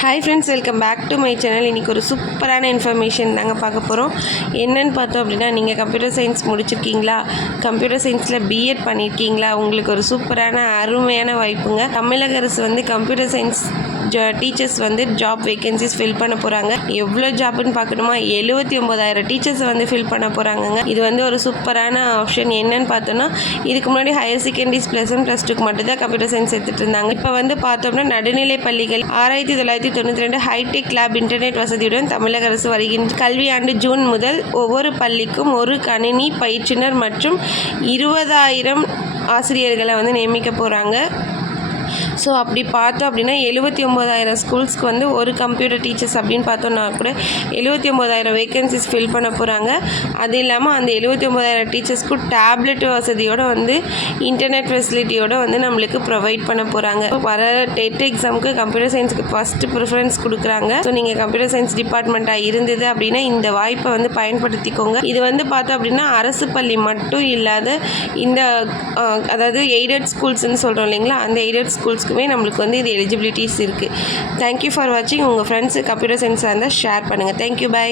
Hi friends, welcome back to my channel. இன்றைக்கி ஒரு சூப்பரான இன்ஃபர்மேஷன் நாங்கள் பார்க்க போகிறோம். என்னென்னு பார்த்தோம் அப்படின்னா, நீங்கள் கம்ப்யூட்டர் சயின்ஸ் முடிச்சிருக்கீங்களா, கம்ப்யூட்டர் சயின்ஸில் பிஎட் பண்ணியிருக்கீங்களா, உங்களுக்கு ஒரு சூப்பரான அருமையான வாய்ப்புங்க. தமிழக அரசு வந்து கம்ப்யூட்டர் சயின்ஸ் டீச்சர்ஸ் வந்து ஜாப் வேகன்சிஸ் ஃபில் பண்ண போகிறாங்க. எவ்வளோ ஜாப்னு பார்க்கணுமா, 79,000 டீச்சர்ஸை வந்து ஃபில் பண்ண போகிறாங்கங்க. இது வந்து ஒரு சூப்பரான ஆப்ஷன். என்னன்னு பார்த்தோன்னா, இதுக்கு முன்னாடி ஹையர் செகண்டரிஸ் +1 +2க்கு மட்டும் தான் கம்ப்யூட்டர் சயின்ஸ் எடுத்துகிட்டு இருந்தாங்க. இப்போ வந்து பார்த்தோம்னா நடுநிலை பள்ளிகள் 6992 ஹைடெக் லேப் இன்டர்நெட் வசதியுடன் தமிழக அரசு வருகின்ற கல்வியாண்டு ஜூன் முதல் ஒவ்வொரு பள்ளிக்கும் ஒரு கணினி பயிற்றுனர் மற்றும் 20,000 ஆசிரியர்களை வந்து நியமிக்க போகிறாங்க. ஸோ அப்படி பார்த்தோம் அப்படின்னா 79,000 ஸ்கூல்ஸ்க்கு வந்து ஒரு கம்ப்யூட்டர் டீச்சர்ஸ் அப்படின்னு பார்த்தோன்னா கூட 79,000 வேகன்சிஸ் ஃபில் பண்ண போகிறாங்க. அது இல்லாமல் அந்த 79,000 டீச்சர்ஸ்க்கும் டேப்லெட் வசதியோடு வந்து இன்டர்நெட் ஃபெசிலிட்டியோடு வந்து நம்மளுக்கு ப்ரொவைட் பண்ண போகிறாங்க. வர டெட் எக்ஸாமுக்கு கம்ப்யூட்டர் சயின்ஸுக்கு ஃபஸ்ட்டு ப்ரிஃபரன்ஸ் கொடுக்குறாங்க. ஸோ நீங்கள் கம்ப்யூட்டர் சயின்ஸ் டிபார்ட்மெண்ட்டாக இருந்தது அப்படின்னா இந்த வாய்ப்பை வந்து பயன்படுத்திக்கோங்க. இது வந்து பார்த்தோம் அப்படின்னா அரசு பள்ளி மட்டும் இல்லாத இந்த அதாவது எய்டட் ஸ்கூல்ஸ்ன்னு சொல்கிறோம் இல்லைங்களா, அந்த எய்டட் ஸ்கூல்ஸ்க்குமே நம்மளுக்கு வந்து இது எலிஜிபிலிட்டிஸ் இருக்குது. தேங்க்யூ ஃபார் வாட்சிங். உங்கள் ஃப்ரெண்ட்ஸு கம்ப்யூட்டர் சயின்ஸாக இருந்தால் ஷேர் பண்ணுங்கள். Thank you, by.